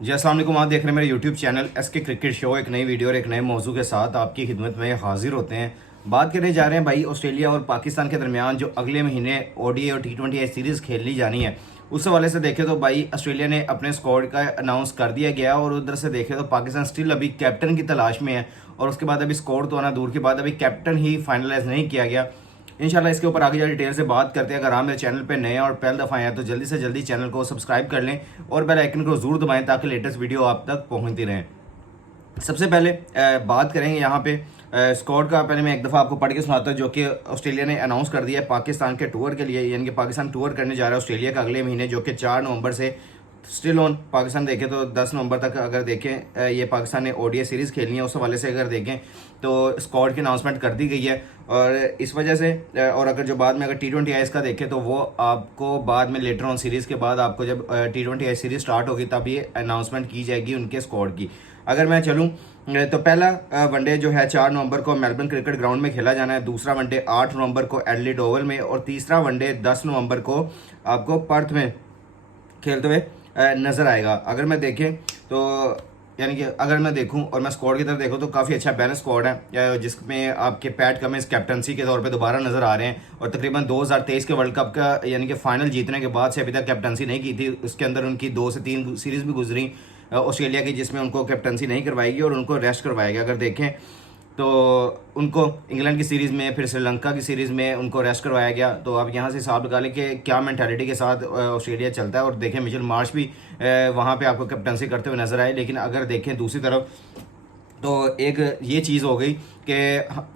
जी अस्सलाम वालेकुम। आप देख रहे हैं मेरे YouTube channel SK cricket show. एक नई वीडियो और एक नए मौजू के साथ आपकी खिदमत में हाजिर होते हैं। बात करने जा रहे हैं भाई ऑस्ट्रेलिया और पाकिस्तान के दरमियान जो अगले महीने ओडीआई और टी20 सीरीज़ खेलनी जानी है। उस हवाले से देखें तो भाई ऑस्ट्रेलिया ने अपने स्क्वाड का अनाउंस कर दिया गया और उधर से देखें तो पाकिस्तान स्टिल अभी कैप्टन की तलाश में है। और उसके बाद अभी स्क्वाड तो आना दूर के बाद अभी कैप्टन ही फाइनलाइज नहीं किया गया। इंशाल्लाह इसके ऊपर आगे जाकर डिटेल से बात करते हैं। अगर आप मेरे चैनल पे नए हैं और पहली दफ़ा आए हैं तो जल्दी से जल्दी चैनल को सब्सक्राइब कर लें और बेल आइकन को ज़रूर दबाएं ताकि लेटेस्ट वीडियो आप तक पहुंचती रहें। सबसे पहले बात करेंगे यहाँ पे स्क्वाड का। पहले मैं एक दफ़ा आपको पढ़ के सुनाता हूँ जो कि ऑस्ट्रेलिया ने अनाउंस कर दिया है पाकिस्तान के टूर के लिए, यानी कि पाकिस्तान टूर करने जा रहा है ऑस्ट्रेलिया का अगले महीने, जो कि 4 नवंबर से स्टिल ऑन। पाकिस्तान देखें तो 10 नवंबर तक अगर देखें ये पाकिस्तान ने ओडीआई सीरीज़ खेलनी है। उस हवाले से अगर देखें तो स्क्वाड की अनाउंसमेंट कर दी गई है और इस वजह से और अगर जो बाद में अगर टी20 आई का देखें तो वो आपको बाद में लेटर ऑन सीरीज़ के बाद आपको जब टी20 आई सीरीज़ स्टार्ट होगी तब ये अनाउंसमेंट की जाएगी उनके स्क्वाड की। अगर मैं चलूँ तो पहला वनडे जो है 4 नवंबर को मेलबर्न क्रिकेट ग्राउंड में खेला जाना है, दूसरा वनडे 8 नवंबर को एडिलेड ओवल में और तीसरा वनडे 10 नवंबर को आपको पर्थ में खेलते हुए नज़र आएगा। अगर मैं देखें तो यानी कि अगर मैं देखूं और मैं स्क्वाड की तरफ देखूं तो काफ़ी अच्छा बैलेंस स्क्वाड है जिसमें आपके पैट कमिंस कैप्टनसी के तौर पे दोबारा नज़र आ रहे हैं और तकरीबन 2023 के वर्ल्ड कप का यानी कि फाइनल जीतने के बाद से अभी तक कैप्टनसी नहीं की थी। उसके अंदर उनकी 2 से 3 सीरीज़ भी गुजरी ऑस्ट्रेलिया की जिसमें उनको कैप्टनसी नहीं करवाएगी और उनको रेस्ट करवाएगा। अगर देखें तो उनको इंग्लैंड की सीरीज़ में फिर श्रीलंका की सीरीज़ में उनको रेस्ट करवाया गया। तो आप यहाँ से हिसाब लगा लें कि क्या मेंटालिटी के साथ ऑस्ट्रेलिया चलता है। और देखें मिचेल मार्श भी वहाँ पे आपको कैप्टनसी करते हुए नजर आए। लेकिन अगर देखें दूसरी तरफ तो एक ये चीज़ हो गई कि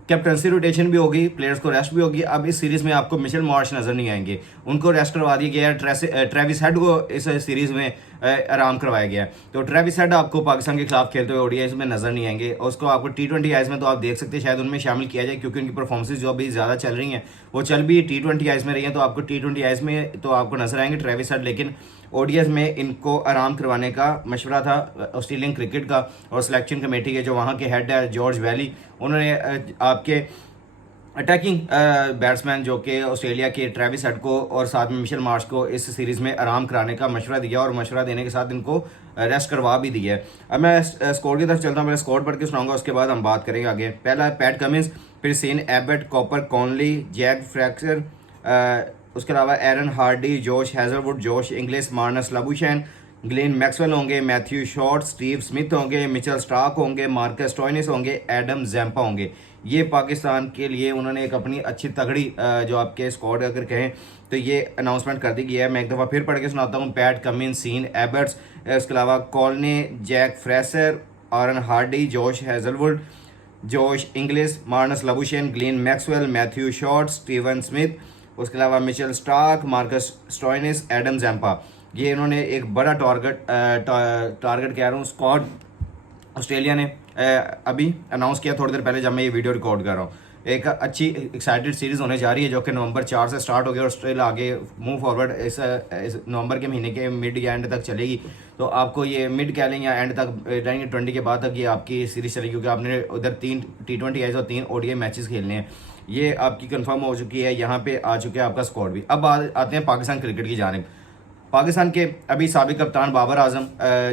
कैप्टनसी रोटेशन भी होगी, प्लेयर्स को रेस्ट भी होगी। अब इस सीरीज़ में आपको मिचेल मार्श नज़र नहीं आएंगे, उनको रेस्ट करवा दिया गया है। ट्रेविस हेड को इस सीरीज़ में आराम करवाया गया है। तो ट्रेविस हेड आपको पाकिस्तान के खिलाफ खेलते हुए ओडीआई में नज़र नहीं आएंगे और उसको आपको टी20 आईज में तो आप देख सकते हैं शायद उनमें शामिल किया जाए क्योंकि उनकी परफॉर्मेंस जो अभी ज़्यादा चल रही हैं वो चल भी टी20 आईज में रही हैं। तो आपको टी20 आईज में तो आपको नजर आएंगे ट्रेविस हेड, लेकिन ओडीएस में इनको आराम करवाने का मशवरा था ऑस्ट्रेलियन क्रिकेट का और सिलेक्शन कमेटी के जो वहाँ के हेड है जॉर्ज वैली, उन्होंने आपके अटैकिंग बैट्समैन जो कि ऑस्ट्रेलिया के ट्रेविस हेड को और साथ में मिशेल मार्श को इस सीरीज़ में आराम कराने का मशवरा दिया और मशवरा देने के साथ इनको रेस्ट करवा भी दिया है। अब मैं स्कोर की तरफ चलता हूँ, मेरा स्कोर पढ़ के सुनाऊंगा, उसके बाद हम बात करेंगे आगे। पहला है पैट कमिंस, फिर Sean Abbott, Cooper Connolly, Jake Fraser, उसके अलावा Aaron Hardie, Josh Hazlewood, Josh Inglis, Marnus Labuschagne, Glenn Maxwell होंगे, मैथ्यू शॉर्ट, स्टीव स्मिथ होंगे, मिचेल स्टार्क होंगे, मार्कस स्टोइनिस होंगे, एडम जैम्पा होंगे। ये पाकिस्तान के लिए उन्होंने एक अपनी अच्छी तगड़ी जो आपके स्क्वाड अगर कहें तो ये अनाउंसमेंट कर दी गई है। मैं एक दफ़ा फिर पढ़ के सुनाता हूँ। पैट कमिंस, सीन एबर्ट्स, उसके अलावा कॉलने, Jake Fraser, Aaron Hardie, Josh Hazlewood, Josh Inglis, Marnus Labuschagne, Glenn Maxwell, Matthew Short, Steven Smith, उसके अलावा Mitchell Starc, Marcus Stoinis, Adam Zampa. ये इन्होंने एक बड़ा टारगेट कह रहा हूँ स्क्वाड ऑस्ट्रेलिया ने अभी अनाउंस किया थोड़ी देर पहले जब मैं ये वीडियो रिकॉर्ड कर रहा हूँ। एक अच्छी एक्साइटेड सीरीज़ होने जा रही है जो कि नवंबर 4 से स्टार्ट होगी और ऑस्ट्रेलिया आगे मूव फॉरवर्ड इस नवंबर के महीने के मिड या एंड तक चलेगी। तो आपको ये मिड कह लें या एंड तक 2020 के बाद तक ये आपकी सीरीज़ चलेगी क्योंकि आपने उधर 3 टी20 आईज और 3 ओडीआई मैचेस खेलने हैं। ये आपकी कंफर्म हो चुकी है, यहाँ पे आ चुके हैं आपका स्क्वाड भी। अब आते हैं पाकिस्तान क्रिकेट की जानिब। पाकिस्तान के अभी साबिक कप्तान बाबर आजम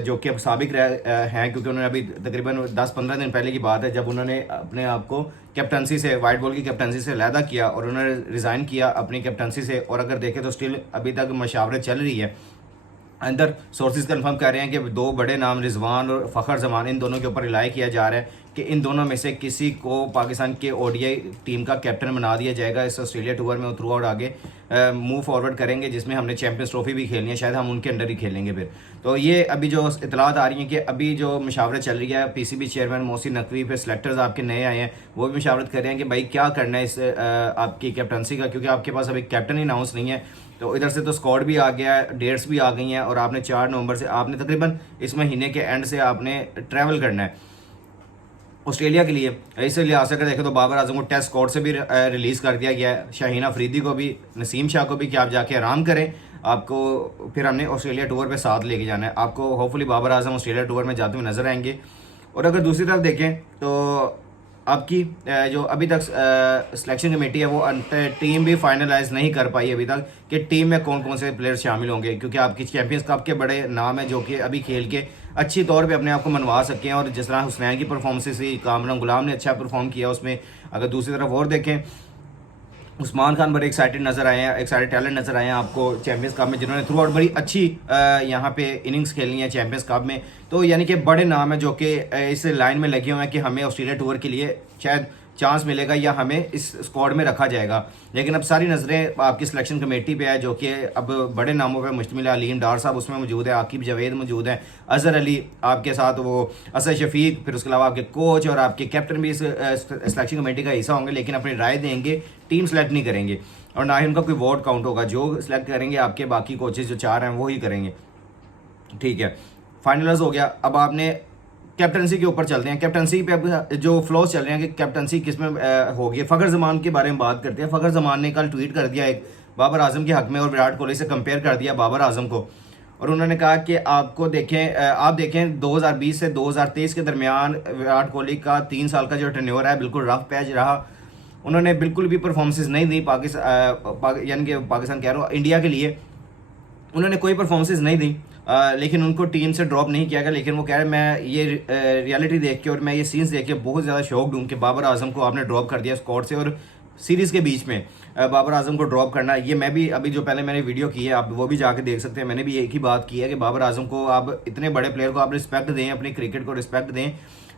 जो कि अब साबिक हैं क्योंकि उन्होंने अभी तकरीबन 10-15 दिन पहले की बात है जब उन्होंने अपने आप को कैप्टनसी से, वाइट बॉल की कैप्टनसी से अलहदा किया और उन्होंने रिज़ाइन किया अपनी कैप्टनसी से। और अगर देखें तो स्टिल अभी तक मशावरत चल रही है। अंदर सोर्सेज कंफर्म कर रहे हैं कि 2 बड़े नाम रिजवान और फ़खर जमान, इन दोनों के ऊपर रिलाई किया जा रहा है कि इन दोनों में से किसी को पाकिस्तान के ओडीआई टीम का कैप्टन बना दिया जाएगा इस ऑस्ट्रेलिया टूर में। थ्रू आउट आगे मूव फॉरवर्ड करेंगे जिसमें हमने चैंपियंस ट्रॉफी भी खेलनी है, शायद हम उनके अंडर ही खेलेंगे फिर। तो ये अभी जो इतलात आ रही हैं कि अभी जो मशावरत चल रही है, पीसीबी चेयरमैन मोहसिन नकवी, फिर सेलेक्टर्स आपके नए आए हैं वो भी मशावरत कर रहे हैं कि भाई क्या करना है इस आपकी कैप्टनसी का, क्योंकि आपके पास अभी कैप्टन ही अनाउंस नहीं है। तो इधर से तो स्क्वाड भी आ गया है, डेट्स भी आ गई हैं और आपने 4 नवंबर से आपने तकरीबन इस महीने के एंड से आपने ट्रैवल करना है ऑस्ट्रेलिया के लिए। इस लिहाज से अगर देखें तो बाबर आजम को टेस्ट स्क्वाड से भी रिलीज़ कर दिया गया है, शाहीन अफरीदी को भी, नसीम शाह को भी कि आप जाके आराम करें, आपको फिर हमने ऑस्ट्रेलिया टूर पे साथ लेके जाना है। आपको hopefully Babar Azam Australia tour में जाते हुए नजर आएंगे। और अगर दूसरी तरफ देखें तो आपकी जो अभी तक सिलेक्शन कमेटी है वो टीम भी फाइनलाइज नहीं कर पाई अभी तक कि टीम में कौन कौन से प्लेयर शामिल होंगे, क्योंकि आपकी चैंपियंस कप के बड़े नाम है जो कि अभी खेल के अच्छी तौर पे अपने आप को मनवा सके हैं। और जिस तरह हुसनैन की परफॉर्मेंस थी, कामरान गुलाम ने अच्छा परफॉर्म किया उसमें। अगर दूसरी तरफ और देखें, उस्मान खान बड़े एक्साइटेड नजर आए हैं, एक्साइटेड टैलेंट नजर आए हैं आपको चैंपियंस कप में, जिन्होंने थ्रू आउट बड़ी अच्छी यहाँ पे इनिंग्स खेलनी है चैंपियंस कप में। तो यानी कि बड़े नाम है जो कि इस लाइन में लगे हुए हैं कि हमें ऑस्ट्रेलिया टूर के लिए शायद चांस मिलेगा या हमें इस स्क्वाड में रखा जाएगा। लेकिन अब सारी नज़रें आपकी सिलेक्शन कमेटी पे है जो कि अब बड़े नामों पे मुश्तमिल है। अलीम डार साहब उसमें मौजूद है, आकिब जावेद मौजूद है, अजहर अली आपके साथ, वो असद शफीक, फिर उसके अलावा आपके कोच और आपके कैप्टन भी इस सिलेक्शन कमेटी का हिस्सा होंगे, लेकिन अपनी राय देंगे, टीम सेलेक्ट नहीं करेंगे और ना ही उनका कोई वोट काउंट होगा। जो सिलेक्ट करेंगे आपके बाकी कोचेज जो 4 हैं वो ही करेंगे। ठीक है, फाइनलाइज हो गया। अब आपने कैप्टनसी के ऊपर चलते हैं। कैप्टनसी पे अब जो फ्लोज चल रहे हैं कि कैप्टनसी किस में होगी। फ़खर जमान के बारे में बात करते हैं। फ़खर जमान ने कल ट्वीट कर दिया एक बाबर आजम के हक में और विराट कोहली से कंपेयर कर दिया बाबर आजम को, और उन्होंने कहा कि आपको देखें, आप देखें 2020 से 2023 के दरमियान विराट कोहली का 3 साल का जो टेन्योर है बिल्कुल रफ पैच रहा। उन्होंने बिल्कुल भी परफॉर्मेंसेज नहीं दी यानी कि पाकिस्तान कह रहा हूँ, इंडिया के लिए उन्होंने कोई परफॉर्मेंसेज नहीं दी। लेकिन उनको टीम से ड्रॉप नहीं किया गया। लेकिन वो कह रहे हैं मैं ये रियलिटी देख के और मैं ये सीन्स देख के बहुत ज़्यादा शौक हूँ कि बाबर आजम को आपने ड्रॉप कर दिया स्क्वाड से, और सीरीज़ के बीच में बाबर आजम को ड्रॉप करना, ये मैं भी अभी जो पहले मैंने वीडियो की है आप वो भी जाके देख सकते हैं। मैंने भी एक ही बात की है कि बाबर आजम को आप इतने बड़े प्लेयर को आप रिस्पेक्ट दें, अपने क्रिकेट को रिस्पेक्ट दें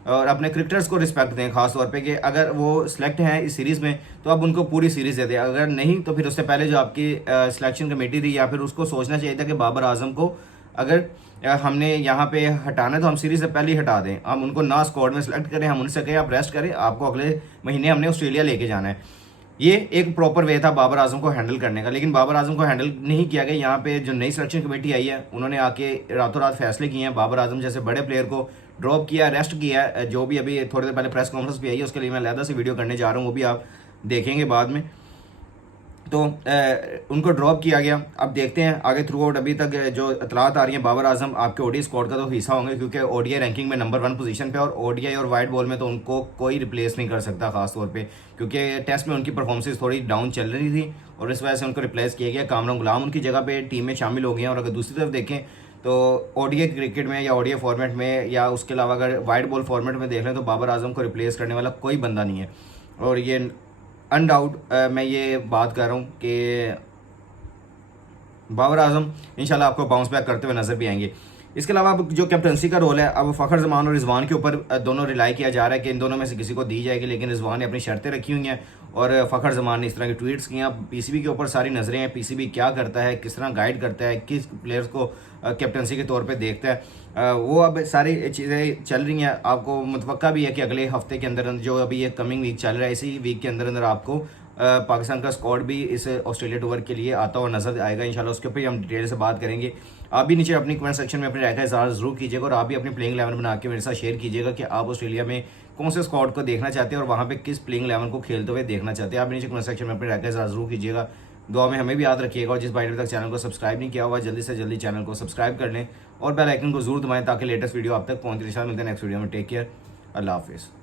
और अपने क्रिकेटर्स को रिस्पेक्ट दें, खास तौर पे कि अगर वो सिलेक्ट हैं इस सीरीज़ में तो आप उनको पूरी सीरीज़ दे दें, अगर नहीं तो फिर उससे पहले जो आपकी सिलेक्शन कमेटी थी या फिर उसको सोचना चाहिए था कि बाबर आजम को अगर हमने यहाँ पे हटाना है तो हम सीरीज से पहले ही हटा दें, हम उनको ना स्क्वाड में सेलेक्ट करें, हम उनसे कहें आप रेस्ट करें, आपको अगले महीने हमने ऑस्ट्रेलिया लेके जाना है। ये एक प्रॉपर वे था बाबर आजम को हैंडल करने का, लेकिन बाबर आजम को हैंडल नहीं किया गया। यहाँ पे जो नई सिलेक्शन कमेटी आई है उन्होंने आके रातों रात फैसले किए हैं, बाबर आजम जैसे बड़े प्लेयर को ड्रॉप किया, रेस्ट किया, जो भी अभी थोड़ी देर पहले प्रेस कॉन्फ्रेंस भी आई है उसके लिए मैं अलहदा से वीडियो करने जा रहा हूँ, वो भी आप देखेंगे बाद में। तो उनको ड्रॉप किया गया। अब देखते हैं आगे थ्रू आउट अभी तक जो इतलात आ रही हैं, बाबर आजम आपके ओडीआई स्क्वाड का तो हिस्सा होंगे क्योंकि ओडीआई रैंकिंग में नंबर 1 पोजीशन पे, और ओडीआई और वाइट बॉल में तो उनको कोई रिप्लेस नहीं कर सकता, खास तौर पे क्योंकि टेस्ट में उनकी परफॉर्मेंस थोड़ी डाउन चल रही थी और इस वजह से उनको रिप्लेस किया गया। कामरान गुलाम उनकी जगह पे टीम में शामिल हो गए हैं। और अगर दूसरी तरफ देखें तो ओडीआई क्रिकेट में या ओडीआई फॉर्मेट में या उसके अलावा अगर वाइट बॉल फॉर्मेट में देख लें तो बाबर आजम को रिप्लेस करने वाला कोई बंदा नहीं है। और ये अनडाउट मैं ये बात कर रहा हूँ कि बाबर आजम इंशाल्लाह आपको बाउंस बैक करते हुए नजर भी आएंगे। इसके अलावा अब जो कैप्टनसी का रोल है अब फ़खर जमान और रिजवान के ऊपर दोनों रिलाई किया जा रहा है कि इन दोनों में से किसी को दी जाएगी, लेकिन रिजवान ने अपनी शर्तें रखी हुई हैं और फ़खर जमान ने इस तरह की ट्वीट्स किए हैं। पीसीबी के ऊपर सारी नज़रें हैं, पीसीबी क्या करता है, किस तरह गाइड करता है, किस प्लेयर्स को कैप्टनसी के तौर पे देखता है, वो अब सारी चीज़ें चल रही हैं। आपको मुतवक्का भी है कि अगले हफ्ते के अंदर जो अभी ये कमिंग वीक चल रहा है, इसी वीक के अंदर अंदर आपको पाकिस्तान का स्क्वाड भी इस ऑस्ट्रेलिया टूर के लिए आता हुआ नजर आएगा इंशाल्लाह। उसके ऊपर हम डिटेल से बात करेंगे। आप भी नीचे अपनी कमेंट सेक्शन में अपनी राय का इज़हार जरूर कीजिएगा और आप भी अपनी प्लेइंग 11 बना के मेरे साथ शेयर कीजिएगा कि आप ऑस्ट्रेलिया में कौन से स्क्वाड को देखना चाहते हैं और वहाँ पे किस प्लेइंग 11 को खेलते हुए देखना चाहते हैं। आप नीचे कमेंट सेक्शन में अपनी राय का इज़हार जरूर कीजिएगा। दुआ में हमें भी याद रखिएगा और जिस भाई ने अभी तक चैनल को सब्सक्राइब नहीं किया हुआ जल्दी से जल्दी चैनल को सब्सक्राइब कर लें और बेल आइकन को जरूर दबाएं ताकि लेटेस्ट वीडियो आप तक पहुँच। मिलते हैं नेक्स्ट वीडियो में। टेक केयर, अल्लाह हाफिज़।